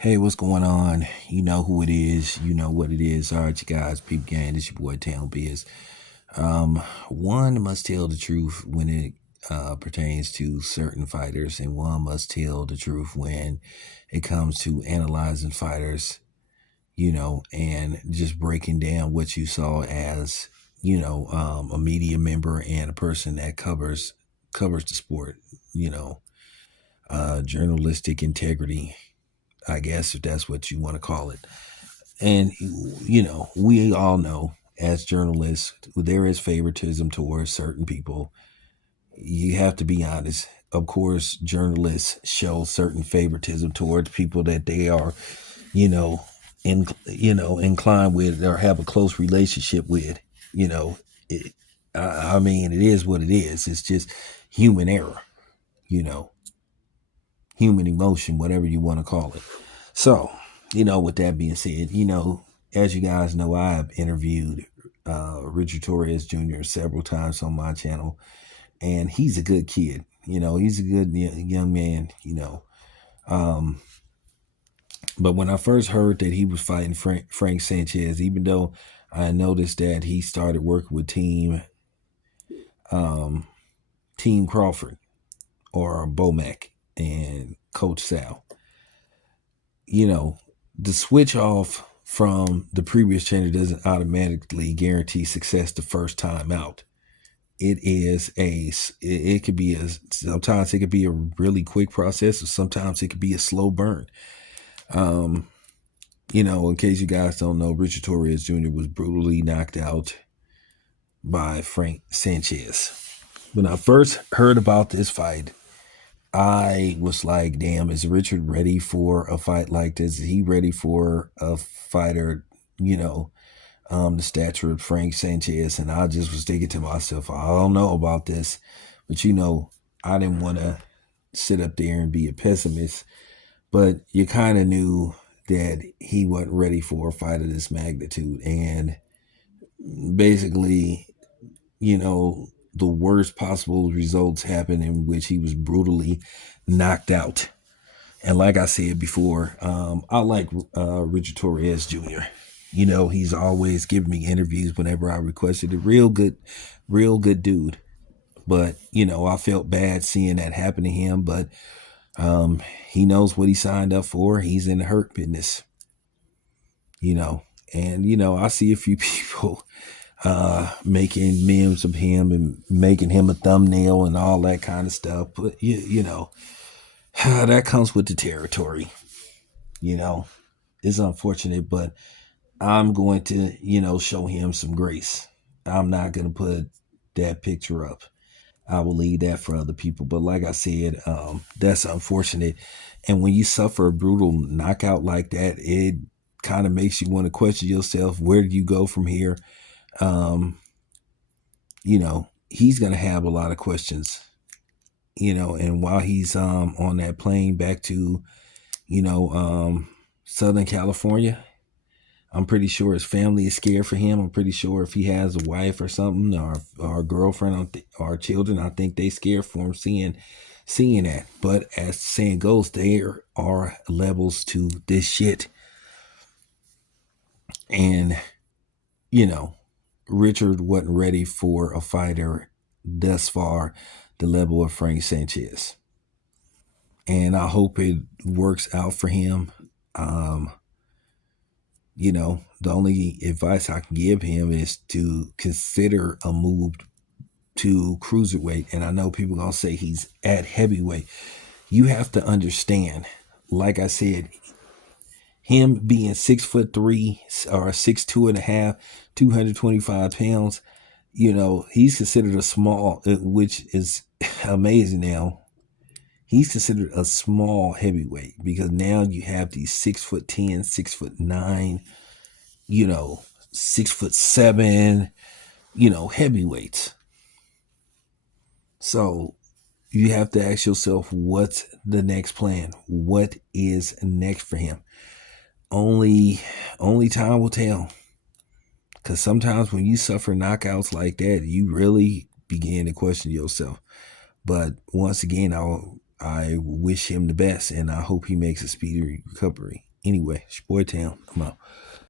Hey, what's going on? You know who it is. You know what it is. All right, you guys, peep gang. This your boy Town Biz. One must tell the truth when it pertains to certain fighters, and one must tell the truth when it comes to analyzing fighters. And just breaking down what you saw as a media member and a person that covers the sport. You know, journalistic integrity, I guess, if that's what you want to call it. And, we all know as journalists, there is favoritism towards certain people. You have to be honest. Of course, journalists show certain favoritism towards people that they are, you know, inclined with or have a close relationship with. You know, it, I mean, it is what it is. It's just human error, you know, human emotion, whatever you want to call it. So, with that being said, as you guys know, I have interviewed Richard Torres Jr. several times on my channel, and he's a good kid. He's a good young man. Um, but when I first heard that he was fighting Frank Sanchez, even though I noticed that he started working with Team Crawford or Bomac and Coach Sal, the switch off from the previous trainer doesn't automatically guarantee success the first time out. It could be sometimes it could be a really quick process, or sometimes it could be a slow burn. In case you guys don't know, Richard Torres Jr. was brutally knocked out by Frank Sanchez. When I first heard about this fight, I was like, damn, is Richard ready for a fight like this? Is he ready for a fighter, the stature of Frank Sanchez? And I just was thinking to myself, I don't know about this. But, I didn't want to sit up there and be a pessimist. But you kind of knew that he wasn't ready for a fight of this magnitude. And basically, the worst possible results happened, in which he was brutally knocked out. And like I said before, I like Richard Torres Jr. He's always giving me interviews whenever I requested it. Real good dude. But, I felt bad seeing that happen to him. But he knows what he signed up for. He's in the hurt business. And, I see a few people making memes of him and making him a thumbnail and all that kind of stuff. But, that comes with the territory. It's unfortunate, but I'm going to, show him some grace. I'm not going to put that picture up. I will leave that for other people. But like I said, that's unfortunate. And when you suffer a brutal knockout like that, it kind of makes you want to question yourself. Where do you go from here? He's going to have a lot of questions, and while he's on that plane back to, Southern California, I'm pretty sure his family is scared for him. I'm pretty sure if he has a wife or something, or a girlfriend or children, I think they scared for him seeing that. But as the saying goes, there are levels to this shit. And, Richard wasn't ready for a fighter thus far the level of Frank Sanchez. And I hope it works out for him. The only advice I can give him is to consider a move to cruiserweight. And I know people are going to say he's at heavyweight. You have to understand, like I said, him being 6'3" or 6'2.5", 225 pounds, he's considered a small, which is amazing now. He's considered a small heavyweight because now you have these 6'10", 6'9", 6'7", heavyweights. So you have to ask yourself, what's the next plan? What is next for him? Only time will tell. Because sometimes when you suffer knockouts like that, you really begin to question yourself. But once again, I wish him the best, and I hope he makes a speedy recovery. Anyway, it's your boy Tam. Come on.